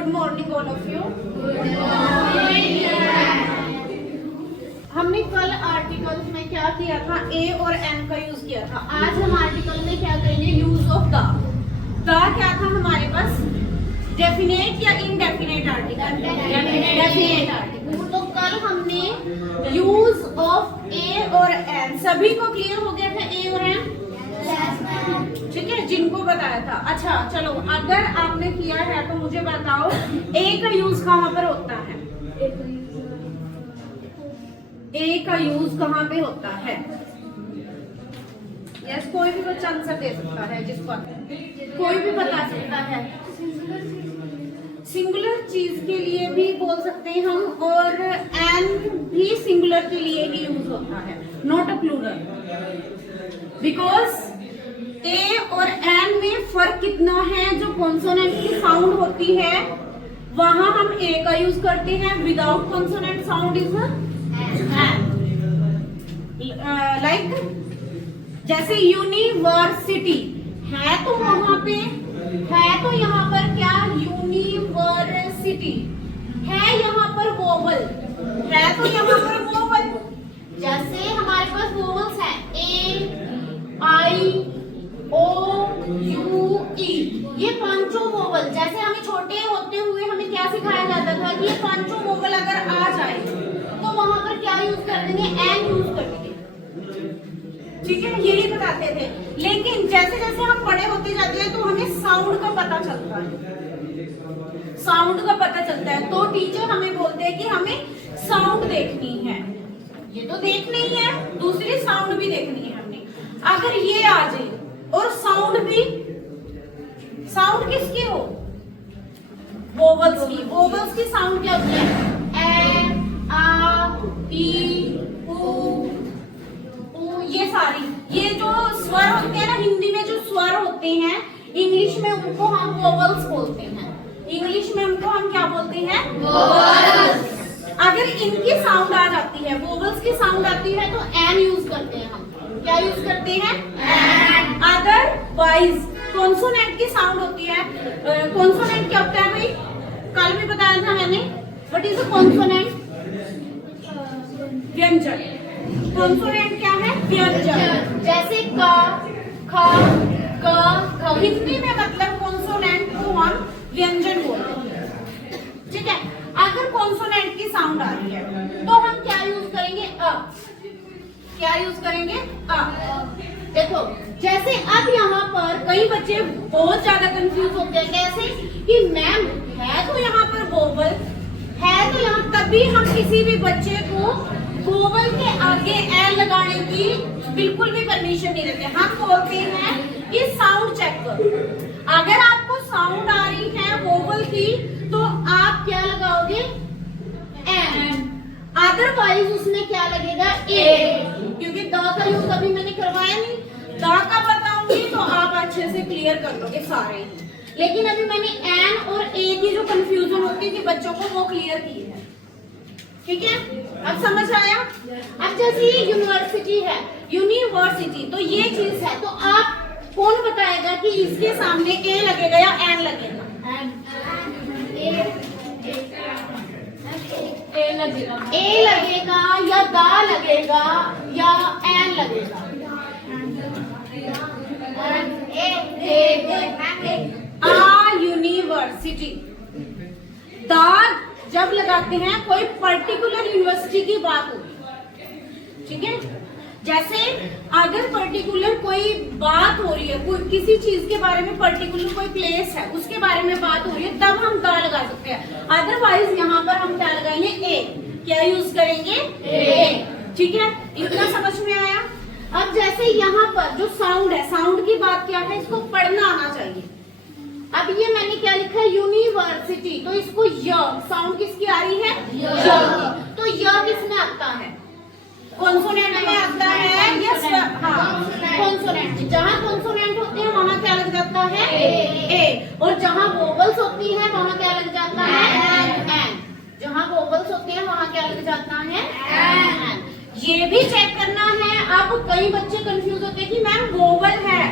Good morning all of you. हमने कल articles में क्या किया था, ए और एन का यूज किया था। आज हम आर्टिकल में क्या करेंगे, यूज ऑफ द क्या था हमारे पास, डेफिनेट या इनडेफिनेट आर्टिकल, डेफिनेट आर्टिकल। तो कल हमने यूज ऑफ ए और एन, सभी को क्लियर हो गया था ए और एन, ठीक है, जिनको बताया था। अच्छा चलो, अगर आपने किया है तो मुझे बताओ ए का यूज कहाँ पर होता है, ए का यूज कहाँ पे होता है। यस, कोई भी बच्चा आंसर दे सकता है, जिसको कोई भी बता सकता है। सिंगुलर चीज के लिए भी बोल सकते हैं हम, और एन भी सिंगुलर के लिए ही यूज होता है, नॉट अ प्लूरल। बिकॉज ए और एन में फर्क कितना है, जो कॉन्सोनेंट की साउंड होती है वहां हम ए का यूज करते हैं, without consonant sound is an. Like जैसे यूनिवर्सिटी है तो वहां पे है, तो यहाँ पर क्या यूनिवर्सिटी है, यहाँ पर वोवल है तो यहाँ पर वोवल। जैसे हमारे पास वोवल्स हैं, ए आई ओ यू ई, ये पांचों वोवल। जैसे हमें छोटे होते हुए हमें क्या सिखाया जाता था कि ये पांचों वोवल अगर आ जाए तो वहां पर क्या यूज कर देंगे, एन यूज कर देंगे, ठीक है, यही बताते थे। लेकिन जैसे जैसे हम बड़े होते जाते हैं तो हमें साउंड का पता चलता है, साउंड का पता चलता है, तो टीचर हमें बोलते हैं कि हमें साउंड देखनी है। ये तो देखनी ही है, दूसरी साउंड भी देखनी है हमने। अगर ये आ जाए और साउंड भी, साउंड किसकी हो, वोवल्स की। वोवल्स की साउंड क्या होती है, ए आ ई उ, ये सारी, ये जो स्वर होते हैं ना, हिंदी में जो स्वर होते हैं, इंग्लिश में उनको हम वोवल्स बोलते हैं। इंग्लिश में उनको हम क्या बोलते हैं, वोवल्स। अगर इनकी साउंड आ जाती है, वोवल्स की साउंड आती है, तो एन यूज करते हैं हम। क्या यूज करते हैं, एन। अदरवाइज कॉन्सोनेंट की साउंड होती है। कॉन्सोनेंट क्या होता है भाई, कल भी बताया था मैंने, व्हाट इज अ कॉन्सोनेंट, व्यंजन। कॉन्सोनेंट क्या है, व्यंजन। जैसे का, ख, ग, घ, हिंदी में मतलब कॉन्सोनेंट को हम व्यंजन बोलते हैं, ठीक है। अगर कॉन्सोनेंट की साउंड आ रही है तो हम क्या यूज करेंगे, अ। क्या यूज करेंगे, अ। देखो जैसे अब यहाँ पर कई बच्चे बहुत ज्यादा कंफ्यूज होते हैं, कैसे कि मैम है तो यहाँ पर वोवल है, तो यहाँ तभी हम किसी भी बच्चे को वोवल के आगे एन लगाने की बिल्कुल भी परमिशन नहीं देते। हम बोलते हैं कि साउंड चेक करो। अगर आपको साउंड आ रही है वोवल की तो आप क्या लगाओगे, एन। अदरवाइज उसमें क्या लगेगा, ए, क्योंकि द का यूज अभी मैंने करवाया नहीं। द का बताऊंगी तो आप अच्छे से क्लियर कर लोगे सारे, लेकिन अभी मैंने एन और ए की जो कंफ्यूजन होती थी बच्चों को, वो क्लियर की है, ठीक है। अब समझ आया। अब जैसे ये यूनिवर्सिटी है, यूनिवर्सिटी तो ये चीज है, तो आप कौन बताएगा कि इसके सामने ए लगेगा या एन लगेगा, ए लगेगा, ए लगेगा या दा लगेगा या एन लगेगा, यूनिवर्सिटी। दा जब लगाते हैं कोई पर्टिकुलर यूनिवर्सिटी की बात होगी, ठीक है। जैसे अगर पर्टिकुलर कोई बात हो रही है, कोई किसी चीज के बारे में, पर्टिकुलर कोई प्लेस है उसके बारे में बात हो रही है, तब हम दा लगा सकते हैं। अदरवाइज यहाँ पर हम क्या लगाएंगे, ए। क्या यूज करेंगे, ए, ठीक है। इतना समझ में आया। अब जैसे यहाँ पर जो साउंड है, साउंड की बात क्या है, इसको पढ़ना आना चाहिए। अब ये मैंने क्या लिखा है, यूनिवर्सिटी, तो इसको य, साउंड किसकी आ रही है, य। तो य किसमें आता है, कॉन्सोनेंट में आता है, यस, हाँ, कॉन्सोनेंट। जहाँ कॉन्सोनेंट होते हैं वहाँ क्या लग जाता है, ए, और जहाँ वोवल्स होती है वहाँ क्या लग जाता है, एन। जहाँ वोवल्स होती है वहाँ क्या लग जाता है, एन। ये भी चेक करना है। अब कई बच्चे कंफ्यूज होते हैं कि मैम वोवल है,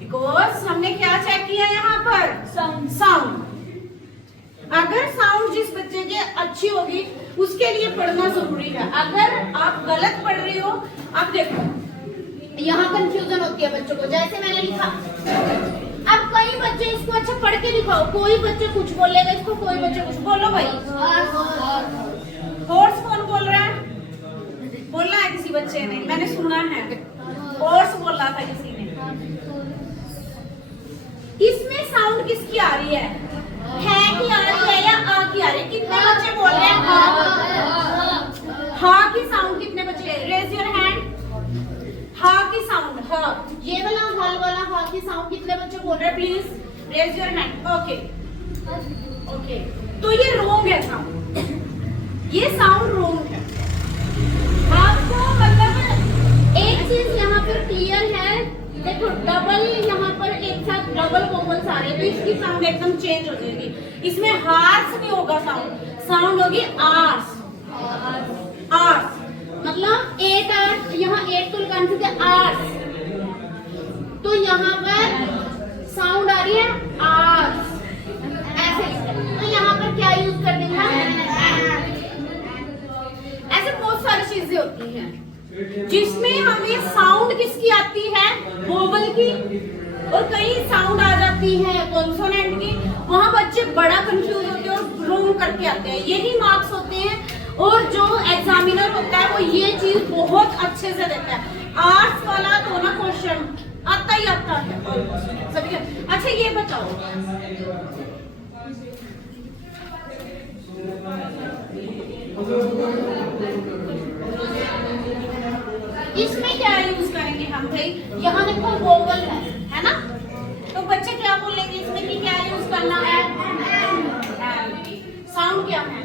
बिकॉज हमने क्या चेक किया यहाँ पर, साउंड। अगर साउंड जिस बच्चे की अच्छी होगी उसके लिए पढ़ना जरूरी है। अगर आप गलत पढ़ रही हो, अब देखो यहाँ कंफ्यूजन होती है बच्चों को, जैसे मैंने लिखा। अब कई बच्चे इसको अच्छा पढ़ के दिखाओ, कोई बच्चे कुछ बोलेगा इसको, कोई बच्चे कुछ। बोलो भाई, हॉर्स कौन बोल रहा है? बोलना है किसी बच्चे ने, मैंने सुना है हॉर्स बोल रहा था किसी ने। इसमें साउंड किसकी आ रही है की आ रही है या आ की आ रही है? कितने बच्चे बोल रहे हैं हा की साउंड? कितने बच्चे? Raise your hand. हा की साउंड, हा, ये वाला हल वाला हा की साउंड कितने बच्चे बोल रहे हैं? Please raise your hand. Okay okay, तो ये रोंग है साउंड, ये साउंड रोंग है। आपको मतलब एक चीज यहाँ पर क्लियर है, देखो डबल यहाँ पर एक साथ डबल वोवल्स आ रहे हैं, तो इसकी साउंड एकदम चेंज हो जाएगी। इसमें हार्स नहीं होगा साउंड, साउंड होगी आर्स। आर्स मतलब 8 आर्स, यहाँ 8 तो लगान से आर्स, तो यहाँ पर साउंड आ रही है आर्स, ऐसे। तो यहाँ पर क्या यूज कर देंगे? ऐसे बहुत सारी चीजें होती हैं जिसमें हमें साउंड किसकी आती है? वोवल की, और कई साउंड आ जाती है कॉन्सोनेंट की। वहां बच्चे बड़ा कंफ्यूज होते हैं और रोंग करके आते हैं। यही मार्क्स होते हैं, और जो एग्जामिनर होता है वो ये चीज बहुत अच्छे से देता है। आर्ट्स वाला तो ना क्वेश्चन आता ही आता है सभी। अच्छा ये बताओ, इसमें क्या यूज करेंगे हम भाई? यहाँ देखो वोवल है ना, तो बच्चे क्या बोलेंगे इसमें कि क्या यूज करना है? साउंड क्या है?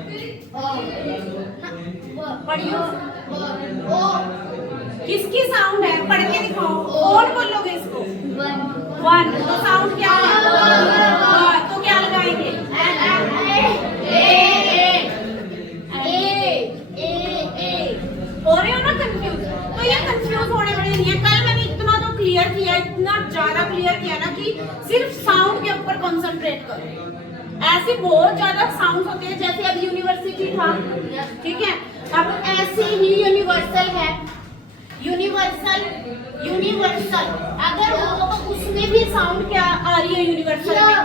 पढ़ियो, किसकी साउंड है? पढ़ के दिखाओ। कौन बोलोगे इसको? वन। तो साउंड क्या है? तो क्या लगाएंगे? हो रहे हो ना कंफ्यूज? तो ये कंफ्यूज होने वाली नहीं है। कल मैंने इतना तो क्लियर किया, इतना ज्यादा क्लियर किया ना कि सिर्फ साउंड के ऊपर कंसंट्रेट करो। ऐसे बहुत ज्यादा साउंड होते हैं, जैसे अब यूनिवर्सिटी था, ठीक है, अब ऐसे ही यूनिवर्सल है। यूनिवर्सल यूनिवर्सल अगर हो तो उसमें भी साउंड क्या आ रही है? यूनिवर्सल में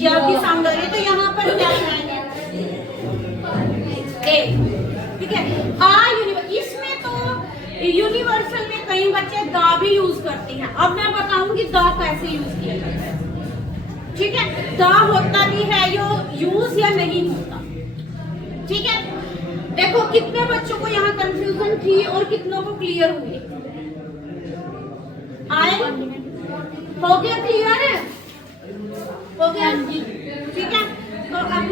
या की साउंड आ रही है, तो यहाँ पर क्या लगाएंगे? ए, ठीक है। इसमें तो यूनिवर्सल में कई बच्चे दा भी यूज करते हैं। अब मैं बताऊंगी दा कैसे यूज किया जाता है, ठीक है। दा होता भी है यो यूज या नहीं होता, ठीक है। देखो कितने बच्चों को यहाँ कंफ्यूजन थी और कितनों को क्लियर हुई? आए? हो गया क्लियर है? हो गया, ठीक है। तो अब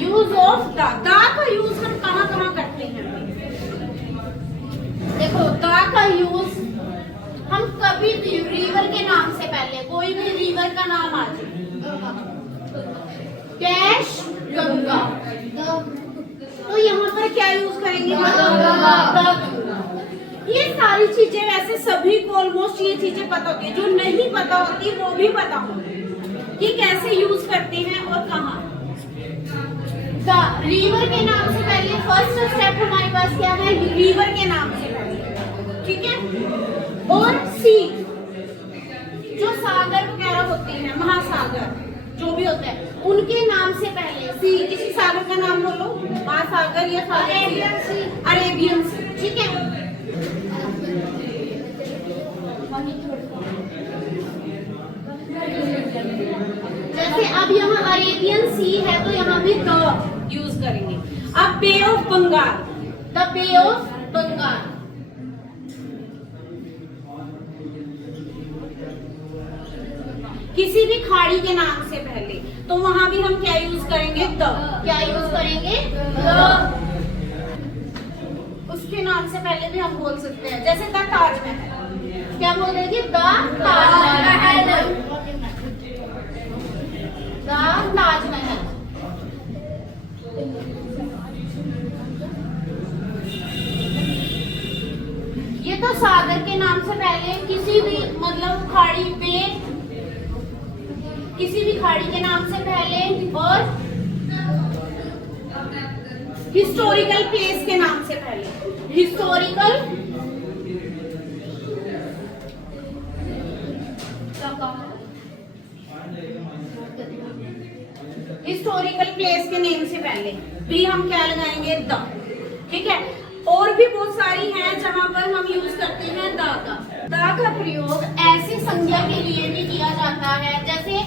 यूज ऑफ दा का यूज हम कहाँ कहाँ करते हैं? देखो दा का यूज हम कभी भी रिवर के नाम से पहले कोई भी रिवर का नाम आ जाए, कैश गंगा, तो यहाँ पर क्या यूज करेंगे? ये सारी चीजें वैसे सभी को ऑलमोस्ट ये चीजें पता होती है, जो नहीं पता होती वो भी पता होती कि कैसे यूज करते हैं और कहाँ। रिवर के नाम से पहले फर्स्ट स्टेप हमारे पास क्या है? रिवर के नाम से पहले, ठीक है। और सी, जो सागर वगैरह होते हैं, महासागर जो भी होता है, उनके नाम से पहले सी, किसी सागर का नाम बोलो, महासागर या अरेबियन सी, अरेबियन सी, ठीक है। जैसे अब यहाँ अरेबियन सी है तो यहाँ भी द यूज करेंगे। अब bay of Bengal, the bay of Bengal, किसी भी खाड़ी के नाम से पहले, तो वहां भी हम क्या यूज करेंगे? द। क्या यूज करेंगे? द। उसके नाम से पहले भी हम बोल सकते हैं, जैसे द ताजमहल, क्या बोल देंगे? The Taj Mahal, the Taj Mahal. ये तो सागर के नाम से पहले किसी भी मतलब खाड़ी पे, किसी भी खाड़ी के नाम से पहले, और हिस्टोरिकल प्लेस के नाम से पहले हिस्टोरिकल प्लेस के नेम से पहले भी हम क्या लगाएंगे द, ठीक है। और भी बहुत सारी हैं जहां पर हम यूज करते हैं द का प्रयोग ऐसे संज्ञा के लिए भी किया जाता है, जैसे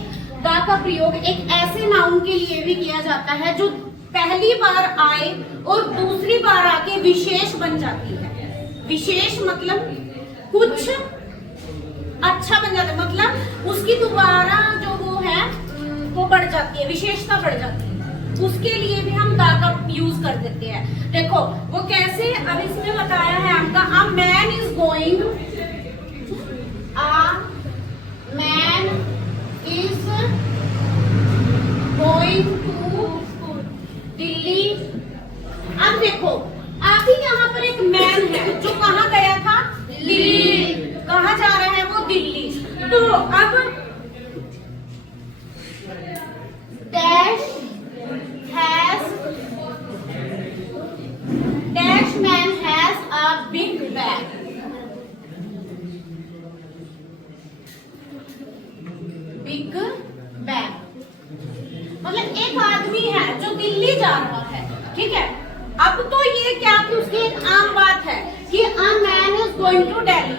द का प्रयोग एक ऐसे नाउन के लिए भी किया जाता है जो पहली बार आए और दूसरी बार आके विशेष बन जाती है। विशेष मतलब कुछ अच्छा बन जाता है, मतलब उसकी दोबारा जो वो है वो बढ़ जाती है, विशेषता बढ़ जाती है, उसके लिए भी हम दा का यूज कर देते हैं। देखो वो कैसे, अब इसमें बताया है आपका a man is going, a man is going to Delhi. अब देखो अभी यहाँ पर एक मैन है जो कहाँ गया था, दिल्ली। कहाँ जा रहा है वो, दिल्ली। तो अब dash man has a big bag. Big bag मतलब एक आदमी है जो दिल्ली जा रहा है, ठीक है। अब तो ये क्या कि उसकी एक आम बात है कि a man is going to Delhi,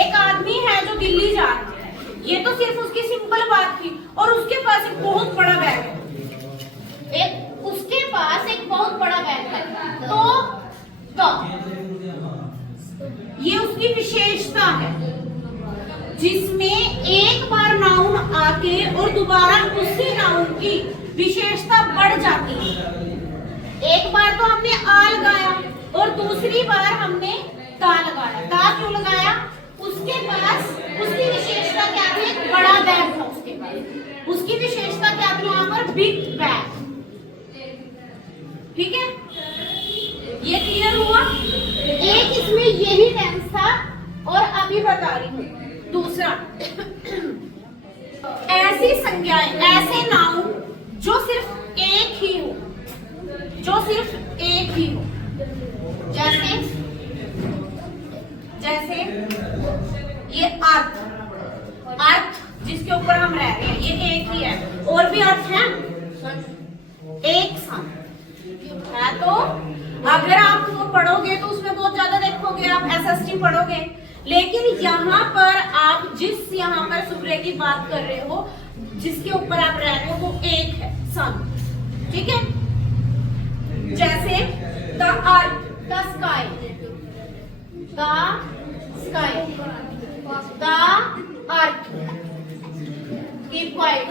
एक आदमी है जो दिल्ली जा रहा है, ये तो सिर्फ उसकी सिंपल बात थी। और उसके पास एक बहुत बड़ा बैग है, उसके पास एक बहुत बड़ा बैग है, तो ये उसकी विशेषता है जिसमें एक बार नाउन आके और दोबारा उसी नाउन की विशेषता बढ़ जाती है। एक बार तो हमने आ लगाया और दूसरी बार हमने ता लगाया। ता क्यों लगाया, उसके पास उसकी विशेषता क्या थी, एक बड़ा बैग था उसके पास, उसकी विशेषता क्या थी यहाँ पर, बिग बैग, ठीक है। ये क्लियर हुआ। एक इसमें यही टेंस था और अभी बता रही हूँ दूसरा। ऐसी संज्ञाएं, ऐसे नाउन जो सिर्फ एक ही हो, जो सिर्फ एक ही हो, जैसे जैसे ये अर्थ, अर्थ जिसके ऊपर हम रह रहे हैं ये एक ही है, और भी अर्थ है एक सन है। तो अगर आप वो पढ़ोगे तो उसमें बहुत ज्यादा देखोगे, आप एसएसटी पढ़ोगे, लेकिन यहाँ पर आप जिस यहाँ पर सूर्य की बात कर रहे हो, जिसके ऊपर आप रह रहे हो वो एक है, सन, ठीक है। जैसे the earth, the sky, the sky, the earth, keep quiet,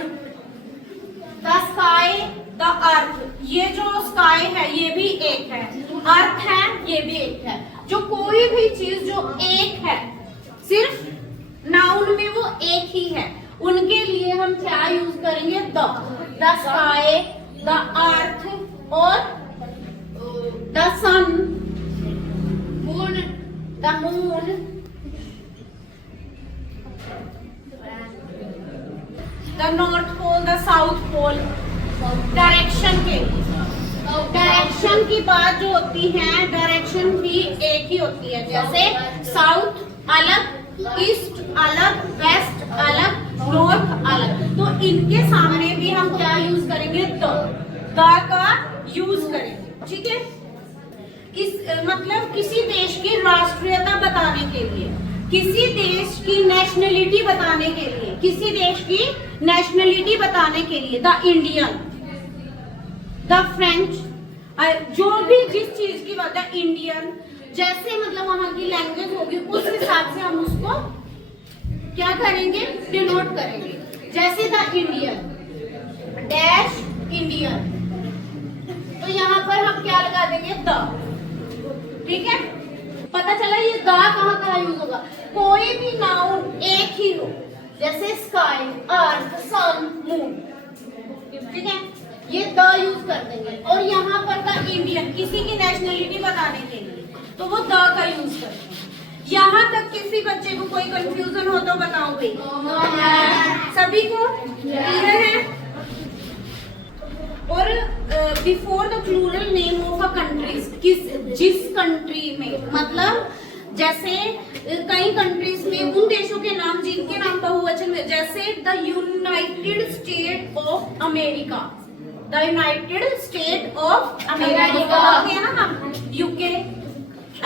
the sky, the अर्थ। ये जो स्काई है ये भी एक है, अर्थ है ये भी एक है। जो कोई भी चीज जो एक है, सिर्फ नाउन में वो एक ही है, उनके लिए हम क्या यूज करेंगे, द स्काई, द अर्थ और the sun, moon, the moon, the north pole, the south pole. Direction के, डायरेक्शन की बात जो होती है, डायरेक्शन भी एक ही होती है, जैसे साउथ अलग, ईस्ट अलग, वेस्ट अलग, नॉर्थ अलग। तो इनके सामने भी हम क्या यूज करेंगे, द का यूज करेंगे, ठीक है। मतलब किसी देश की राष्ट्रीयता बताने के लिए, किसी देश की नेशनलिटी बताने के लिए, किसी देश की नेशनलिटी बताने के लिए द इंडियन, द फ्रेंच, जो भी जिस चीज की बात है, इंडियन, जैसे मतलब वहां की लैंग्वेज होगी उस हिसाब से हम उसको क्या करेंगे, डिनोट करेंगे। जैसे द इंडियन, डैश इंडियन, तो यहाँ पर हम क्या लगा देंगे, द, ठीक है। पता चला ये द कहाँ कहाँ यूज होगा। कोई भी नाउन एक ही हो, जैसे स्काई, अर्थ, सन, मून, ठीक है, ये द यूज कर देंगे। और यहाँ पर द इंडियन, किसी की नेशनलिटी बताने के लिए, तो वो द का यूज करेंगे। यहाँ तक किसी बच्चे को कोई कंफ्यूजन हो तो बताओ भाई, सभी को क्लियर है। और before the plural name of a countries, जिस कंट्री में, मतलब जैसे कई कंट्रीज में उन देशों के नाम जिनके नाम बहुवचन में, जैसे the United state of America, the United state of America है ना हम, यूके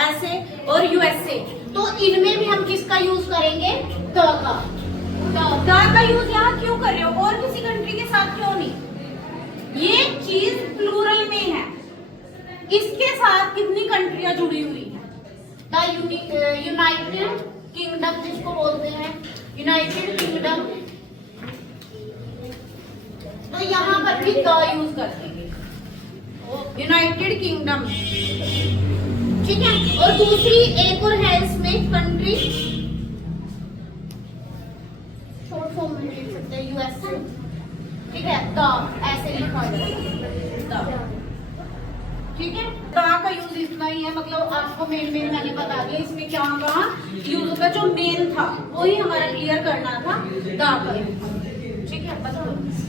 ऐसे, और यूएसए। तो इनमें भी हम किसका यूज करेंगे? द का यूज यहाँ क्यों कर रहे हो, और किसी कंट्री के साथ क्यों नहीं? ये चीज प्लूरल में है, इसके साथ कितनी कंट्रियां जुड़ी हुई है? द यूनाइटेड किंगडम जिसको बोलते हैं, यूनाइटेड किंगडम, तो यहाँ पर भी द यूज कर देंगे, यूनाइटेड किंगडम, ठीक है। और दूसरी एक और है इसमें कंट्री, शॉर्ट फॉर्म में लिख सकते हैं यूएसए, ठीक है, द ऐसे लिखा जाएगा, ठीक है। द का यूज इतना ही है, मतलब आपको मेन मैंने बता दिया इसमें क्या कहाँ यूज होगा, जो मेन था वही हमारा क्लियर करना था, द का, ठीक है, बस।